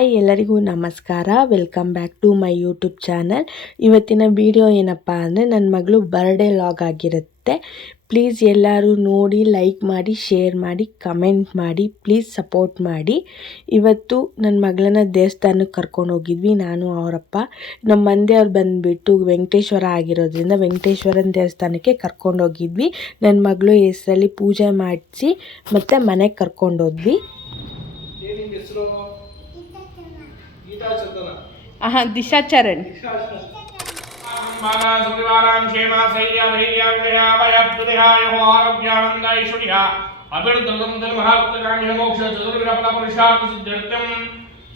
Hi ಎಲ್ಲರಿಗೂ ನಮಸ್ಕಾರ. Welcome back to my YouTube channel. ಇವತ್ತಿನ ವಿಡಿಯೋ ಏನಪ್ಪ ಅಂದರೆ ನನ್ನ ಮಗಳು ಬರ್ಡೇ ಲಾಗ್ ಆಗಿರುತ್ತೆ. ಪ್ಲೀಸ್ ಎಲ್ಲರೂ ನೋಡಿ, ಲೈಕ್ ಮಾಡಿ, ಶೇರ್ ಮಾಡಿ, ಕಮೆಂಟ್ ಮಾಡಿ, ಪ್ಲೀಸ್ ಸಪೋರ್ಟ್ ಮಾಡಿ. ಇವತ್ತು ನನ್ನ ಮಗಳನ್ನ ದೇವಸ್ಥಾನಕ್ಕೆ ಕರ್ಕೊಂಡು ಹೋಗಿದ್ವಿ, ನಾನು ಅವರಪ್ಪ. ನಮ್ಮ ಮಂದಿಯವ್ರು ಬಂದುಬಿಟ್ಟು ವೆಂಕಟೇಶ್ವರ ಆಗಿರೋದ್ರಿಂದ ವೆಂಕಟೇಶ್ವರನ ದೇವಸ್ಥಾನಕ್ಕೆ ಕರ್ಕೊಂಡು ಹೋಗಿದ್ವಿ. ನನ್ನ ಮಗಳು ಹೆಸರಲ್ಲಿ ಪೂಜೆ ಮಾಡಿಸಿ ಮತ್ತು ಮನೆಗೆ ಕರ್ಕೊಂಡೋದ್ವಿ. ದಿಶಾಚರಣ್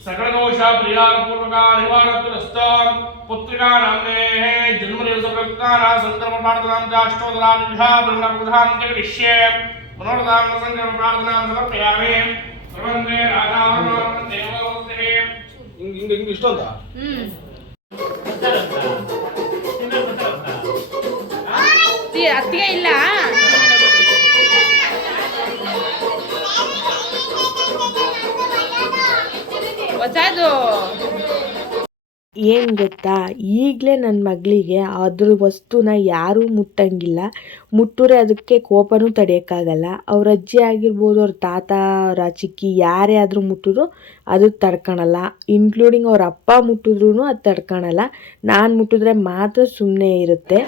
सकल दोष प्रियापूर्वक निवारणस्त पुत्रिका नामने जन्मदिवस प्रयुक्तानां संदर्भ प्रार्थनां चाष्टोदरां ब्रह्मप्रधान के विषये मनोरथां संकल्प प्रार्थनां समर्पयामि. सर्वंगे राधावरणं देवोस्ते इंग इष्टोंता ಅತ್ತಿಗೆ ಇಲ್ಲ. ಏನು ಗೊತ್ತಾ, ಈಗಲೇ ನನ್ನ ಮಗಳಿಗೆ ಅದ್ರ ವಸ್ತುನ ಯಾರೂ ಮುಟ್ಟಂಗಿಲ್ಲ. ಮುಟ್ಟರೆ ಅದಕ್ಕೆ ಕೋಪನೂ ತಡೆಯೋಕ್ಕಾಗಲ್ಲ. ಅವ್ರ ಅಜ್ಜಿ ಆಗಿರ್ಬೋದು, ಅವ್ರ ತಾತ, ಅವ್ರ ಚಿಕ್ಕಿ ಯಾರೇ ಆದರೂ ಮುಟ್ಟಿದ್ರು ಅದು ತಡ್ಕೊಳಲ್ಲ. ಇನ್ಕ್ಲೂಡಿಂಗ್ ಅವ್ರ ಅಪ್ಪ ಮುಟ್ಟಿದ್ರೂ ಅದು ತಡ್ಕೊಳಲ್ಲ. ನಾನು ಮುಟ್ಟಿದ್ರೆ ಮಾತ್ರ ಸುಮ್ಮನೆ ಇರುತ್ತೆ.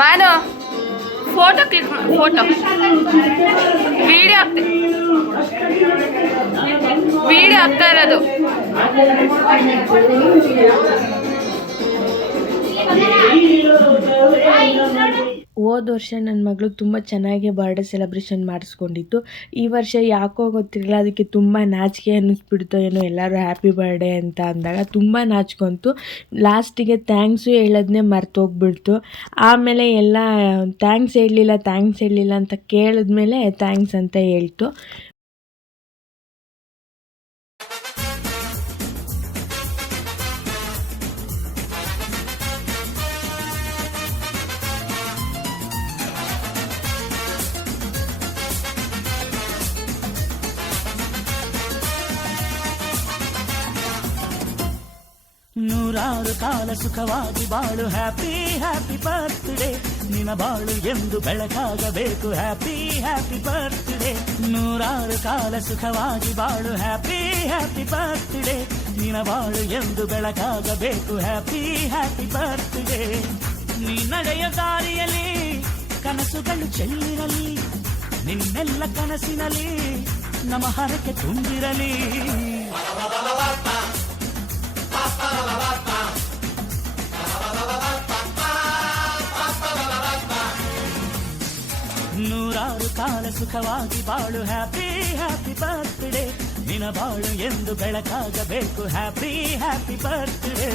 ಮಾನು ಫೋಟೋ ಕ್ಲಿಕ್ ಫೋಟೋ ವಿಡಿಯೋ ಆಗ್ತಾ ಇರೋದು. ಹೋದ ವರ್ಷ ನನ್ನ ಮಗಳು ತುಂಬ ಚೆನ್ನಾಗಿ ಬರ್ಡೇ ಸೆಲೆಬ್ರೇಷನ್ ಮಾಡಿಸ್ಕೊಂಡಿತ್ತು. ಈ ವರ್ಷ ಯಾಕೋ ಗೊತ್ತಿರಲಿಲ್ಲ, ಅದಕ್ಕೆ ತುಂಬ ನಾಚಿಕೆ ಅನ್ನಿಸ್ಬಿಡ್ತು. ಏನೋ ಎಲ್ಲರೂ ಹ್ಯಾಪಿ ಬರ್ಡೇ ಅಂತ ಅಂದಾಗ ತುಂಬ ನಾಚ್ಕೊಂತು. ಲಾಸ್ಟಿಗೆ ಥ್ಯಾಂಕ್ಸು ಹೇಳೋದನ್ನೇ ಮರ್ತೋಗ್ಬಿಡ್ತು. ಆಮೇಲೆ ಎಲ್ಲ ಥ್ಯಾಂಕ್ಸ್ ಹೇಳಲಿಲ್ಲ ಅಂತ ಕೇಳಿದ್ಮೇಲೆ ಥ್ಯಾಂಕ್ಸ್ ಅಂತ ಹೇಳ್ತು. ನೂರಾರು ಕಾಲ ಸುಖವಾಗಿ ಬಾಳು, ಹ್ಯಾಪಿ ಹ್ಯಾಪಿ ಬರ್ತ್ಡೇ, ನಿನ್ನ ಬಾಳು ಎಂದು ಬೆಳಕಾಗಬೇಕು, ಹ್ಯಾಪಿ ಹ್ಯಾಪಿ ಬರ್ತ್ಡೇ. ನೂರಾರು ಕಾಲ ಸುಖವಾಗಿ ಬಾಳು, ಹ್ಯಾಪಿ ಹ್ಯಾಪಿ ಬರ್ತ್ಡೇ, ನಿನ್ನ ಬಾಳು ಎಂದು ಬೆಳಕಾಗಬೇಕು, ಹ್ಯಾಪಿ ಹ್ಯಾಪಿ ಬರ್ತ್ಡೇ. ನೀ ನಡೆಯ ದಾರಿಯಲ್ಲಿ ಕನಸುಗಳು ಚೆಲ್ಲಿರಲಿ, ನಿನ್ನೆಲ್ಲ ಕನಸಿನಲ್ಲಿ ನಮ್ಮ ಹರಕೆ ತುಂಬಿರಲಿ. ನೂರಾರು ಕಾಲ ಸುಖವಾಗಿ ಬಾಳು, ಹ್ಯಾಪಿ ಹ್ಯಾಪಿ ಬರ್ತ್ಡೇ, ನಿನ್ನ ಬಾಳು ಎಂದು ಬೆಳಕಾಗಬೇಕು, ಹ್ಯಾಪಿ ಹ್ಯಾಪಿ ಬರ್ತ್ಡೇ.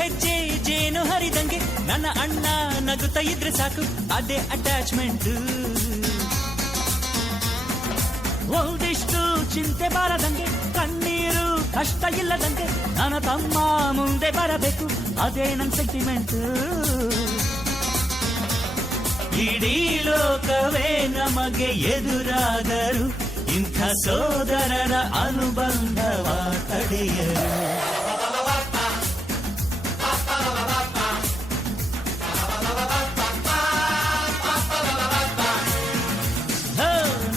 ಹೆಜ್ಜೆ ಜಾರಿದಂಗೆ ನನ್ನ ಅಣ್ಣ ನಗುತ್ತಾ ಇದ್ರೆ ಸಾಕು ಅದೇ ಅಟ್ಯಾಚ್ಮೆಂಟ್. ಒಂದಿಷ್ಟು ಚಿಂತೆ ಬಾರದಂಗೆ ಕಣ್ಣೀರು ಕಷ್ಟ ಇಲ್ಲದಂಗೆ ನನ್ನ ತಮ್ಮ ಮುಂದೆ ಬರಬೇಕು ಅದೇ ನನ್ನ ಸೆಂಟಿಮೆಂಟ್. ಇಡೀ ಲೋಕವೇ ನಮಗೆ ಎದುರಾದರು ಇಂಥ ಸೋದರರ ಅನುಬಂಧವ ತಡೆಯರು.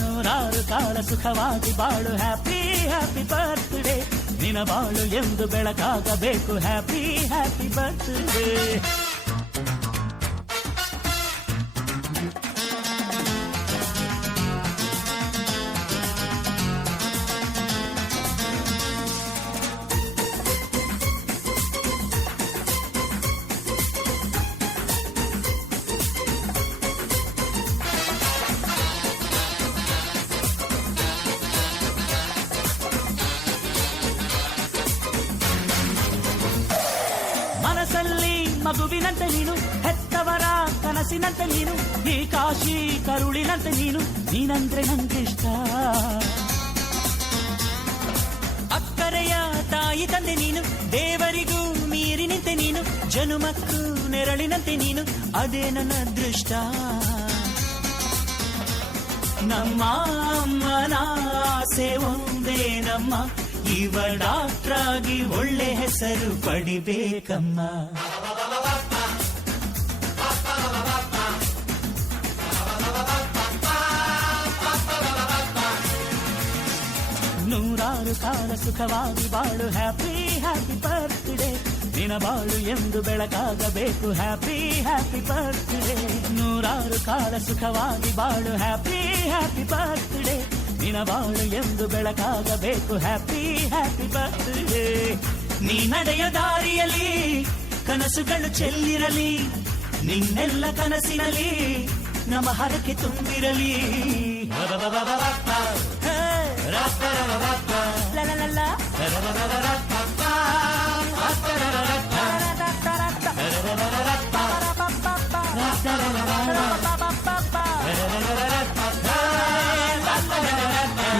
ನೂರಾರು ಕಾಲ ಸುಖವಾಗಿ ಬಾಳು ಹ್ಯಾಪಿ ಹ್ಯಾಪಿ ಬರ್ತ್ಡೇ. ನಿನ ಬಾಳು ಎಂದು ಬೆಳಕಾಗಬೇಕು ಹ್ಯಾಪಿ ಹ್ಯಾಪಿ ಬರ್ತ್ಡೇ. ಮನಸ್ಸಲ್ಲಿ ಮಗುವಿನಂತೆ ನೀನು, ಹೆತ್ತವರ ಕನಸಿನಂತೆ ನೀನು, ಈ ಕಾಶಿ ಕರುಳಿನಂತೆ ನೀನು, ನೀನಂದ್ರೆ ನಂಗಿಷ್ಟ. ಅಕ್ಕರೆಯ ತಾಯಿ ತಂದೆ ನೀನು, ದೇವರಿಗೂ ಮೀರಿ ನಿಂತೆ ನೀನು, ಜನುಮಕ್ಕೂ ನೆರಳಿನಂತೆ ನೀನು, ಅದೇ ನನ್ನ ಅದೃಷ್ಟ. ನಮ್ಮ ಅಮ್ಮನ ಆಸೆ ಒಂದೇ ನಮ್ಮ, ಇವ ಡಾಕ್ಟ್ರಾಗಿ ಒಳ್ಳೆ ಹೆಸರು ಪಡಿಬೇಕಮ್ಮ. ನೂರಾರು ಕಾಲ ಸುಖವಾಗಿ ಬಾಳು ಹ್ಯಾಪಿ ಹ್ಯಾಪಿ ಬರ್ತ್ಡೇ. ನಿನ ಬಾಳು ಎಂದು ಬೆಳಕಾಗಬೇಕು ಹ್ಯಾಪಿ ಹ್ಯಾಪಿ ಬರ್ತ್ಡೇ. ನೂರಾರು ಕಾಲ ಸುಖವಾಗಿ ಬಾಳು ಹ್ಯಾಪಿ ಹ್ಯಾಪಿ ಬರ್ತ್ಡೇ. ನಿನ ಬಾಳು ಎಂದು ಬೆಳಕಾಗಬೇಕು ಹ್ಯಾಪಿ ಹ್ಯಾಪಿ ಬರ್ತ್ಡೇ. ನೀ ನಡೆಯ ದಾರಿಯಲ್ಲಿ ಕನಸುಗಳು ಚೆಲ್ಲಿರಲಿ, ನಿನ್ನೆಲ್ಲ ಕನಸಿನಲ್ಲಿ ನಮ್ಮ ಹರಕೆ ತುಂಬಿರಲಿ.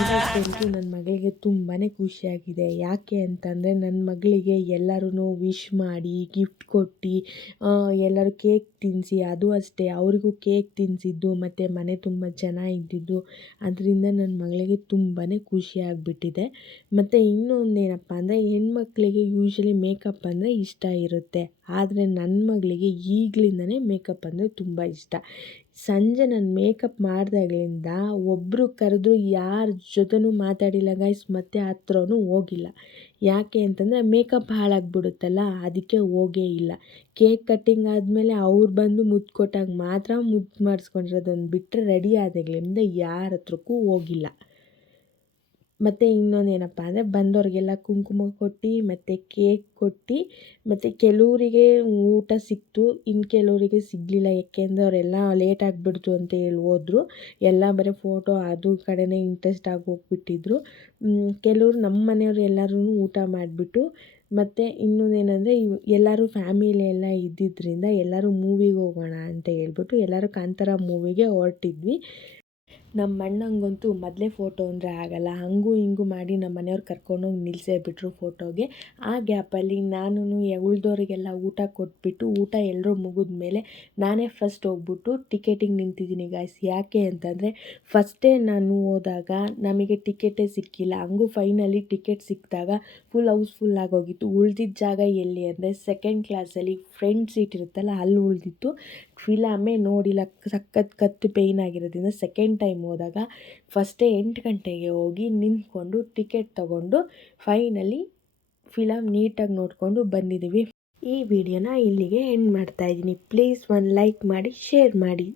ಇವತ್ತಂತೂ ನನ್ನ ಮಗಳಿಗೆ ತುಂಬಾ ಖುಷಿಯಾಗಿದೆ. ಯಾಕೆ ಅಂತಂದರೆ ನನ್ನ ಮಗಳಿಗೆ ಎಲ್ಲರೂ ವಿಶ್ ಮಾಡಿ ಗಿಫ್ಟ್ ಕೊಟ್ಟು ಎಲ್ಲರೂ ಕೇಕ್ ತಿನ್ನಿಸಿ, ಅದು ಅಷ್ಟೇ ಅವರಿಗೂ ಕೇಕ್ ತಿನ್ನಿಸಿದ್ದು ಮತ್ತು ಮನೆ ತುಂಬ ಜನ ಇದ್ದಿದ್ದು, ಅದರಿಂದ ನನ್ನ ಮಗಳಿಗೆ ತುಂಬಾ ಖುಷಿಯಾಗ್ಬಿಟ್ಟಿದೆ. ಮತ್ತು ಇನ್ನೊಂದೇನಪ್ಪ ಅಂದರೆ ಹೆಣ್ಮಕ್ಳಿಗೆ ಯೂಶ್ವಲಿ ಮೇಕಪ್ ಅಂದರೆ ಇಷ್ಟ ಇರುತ್ತೆ, ಆದರೆ ನನ್ನ ಮಗಳಿಗೆ ಈಗಲಿಂದನೇ ಮೇಕಪ್ ಅಂದರೆ ತುಂಬ ಇಷ್ಟ. ಸಂಜೆ ನಾನು ಮೇಕಪ್ ಮಾಡಿದಾಗಲಿಂದ ಒಬ್ಬರು ಕರೆದ್ರು ಯಾರ ಜೊತೆನೂ ಮಾತಾಡಿಲ್ಲ ಗೈಸ್, ಮತ್ತು ಹತ್ರನೂ ಹೋಗಿಲ್ಲ. ಯಾಕೆ ಅಂತಂದರೆ ಮೇಕಪ್ ಹಾಳಾಗಿಬಿಡುತ್ತಲ್ಲ, ಅದಕ್ಕೆ ಹೋಗೇ ಇಲ್ಲ. ಕೇಕ್ ಕಟ್ಟಿಂಗ್ ಆದಮೇಲೆ ಅವ್ರು ಬಂದು ಮುದ್ದು ಕೊಟ್ಟಾಗ ಮಾತ್ರ ಮುದ್ದು ಮಾಡಿಸ್ಕೊಂಡಿರೋದನ್ನು ಬಿಟ್ಟರೆ ರೆಡಿ ಆದಾಗಲಿಂದ ಯಾರ ಹತ್ರಕ್ಕೂ ಹೋಗಿಲ್ಲ. ಮತ್ತು ಇನ್ನೊಂದೇನಪ್ಪ ಅಂದರೆ ಬಂದವ್ರಿಗೆಲ್ಲ ಕುಂಕುಮ ಕೊಟ್ಟು ಮತ್ತು ಕೇಕ್ ಕೊಟ್ಟು, ಮತ್ತು ಕೆಲವರಿಗೆ ಊಟ ಸಿಕ್ತು, ಇನ್ನು ಕೆಲವರಿಗೆ ಸಿಗಲಿಲ್ಲ. ಯಾಕೆಂದರೆ ಅವರೆಲ್ಲ ಲೇಟ್ ಆಗಿಬಿಡ್ತು ಅಂತ ಹೇಳಿ ಹೋದ್ರು. ಎಲ್ಲ ಬರೀ ಫೋಟೋ ಅದು ಕಡೆನೇ ಇಂಟ್ರೆಸ್ಟ್ ಆಗಿ ಹೋಗ್ಬಿಟ್ಟಿದ್ರು. ಕೆಲವರು ನಮ್ಮ ಮನೆಯವರು ಎಲ್ಲರೂ ಊಟ ಮಾಡಿಬಿಟ್ಟು, ಮತ್ತು ಇನ್ನೊಂದೇನೆಂದರೆ ಎಲ್ಲರೂ ಫ್ಯಾಮಿಲಿ ಎಲ್ಲ ಇದ್ದಿದ್ದರಿಂದ ಎಲ್ಲರೂ ಮೂವಿಗೆ ಹೋಗೋಣ ಅಂತ ಹೇಳ್ಬಿಟ್ಟು ಎಲ್ಲರೂ ಕಾಂತಾರ ಮೂವಿಗೆ ಹೊರಟಿದ್ವಿ. ನಮ್ಮ ಅಣ್ಣಂಗಂತೂ ಮೊದಲೇ ಫೋಟೋ ಅಂದರೆ ಆಗಲ್ಲ, ಹಂಗೂ ಹಿಂಗೂ ಮಾಡಿ ನಮ್ಮ ಮನೆಯವ್ರು ಕರ್ಕೊಂಡೋಗಿ ನಿಲ್ಲಿಸೇ ಬಿಟ್ಟರು ಫೋಟೋಗೆ. ಆ ಗ್ಯಾಪಲ್ಲಿ ನಾನು ಉಳಿದವರಿಗೆಲ್ಲ ಊಟ ಕೊಟ್ಬಿಟ್ಟು, ಊಟ ಎಲ್ಲರೂ ಮುಗಿದ್ಮೇಲೆ ನಾನೇ ಫಸ್ಟ್ ಹೋಗ್ಬಿಟ್ಟು ಟಿಕೆಟಿಗೆ ನಿಂತಿದ್ದೀನಿ ಗಾಯ್ಸ್. ಯಾಕೆ ಅಂತಂದರೆ ಫಸ್ಟೇ ನಾನು ಹೋದಾಗ ನಮಗೆ ಟಿಕೆಟೇ ಸಿಕ್ಕಿಲ್ಲ, ಹಂಗೂ ಫೈನಲಿ ಟಿಕೆಟ್ ಸಿಕ್ಕಿದಾಗ ಫುಲ್ ಹೌಸ್ಫುಲ್ ಆಗೋಗಿತ್ತು. ಉಳ್ದಿದ್ದ ಜಾಗ ಎಲ್ಲಿ ಅಂದರೆ ಸೆಕೆಂಡ್ ಕ್ಲಾಸಲ್ಲಿ ಫ್ರಂಟ್ ಸೀಟ್ ಇರುತ್ತಲ್ಲ ಅಲ್ಲಿ ಉಳಿದಿತ್ತು. ಫಿಲಮೇ ನೋಡಿಲ್ಲ, ಸಖತ್ ಕತ್ತು ಪೇಯ್ನ್ ಆಗಿರೋದ್ರಿಂದ ಸೆಕೆಂಡ್ ಟೈಮ್ ಹೋದಾಗ ಫಸ್ಟೇ 8 ಗಂಟೆಗೆ ಹೋಗಿ ನಿಂತ್ಕೊಂಡು ಟಿಕೆಟ್ ತೊಗೊಂಡು ಫೈನಲಿ ಫಿಲಮ್ ನೀಟಾಗಿ ನೋಡಿಕೊಂಡು ಬಂದಿದ್ದೀವಿ. ಈ ವಿಡಿಯೋನ ಇಲ್ಲಿಗೆ ಎಂಡ್ ಮಾಡ್ತಾಯಿದ್ದೀನಿ. ಪ್ಲೀಸ್ ಒಂದು ಲೈಕ್ ಮಾಡಿ, ಶೇರ್ ಮಾಡಿ.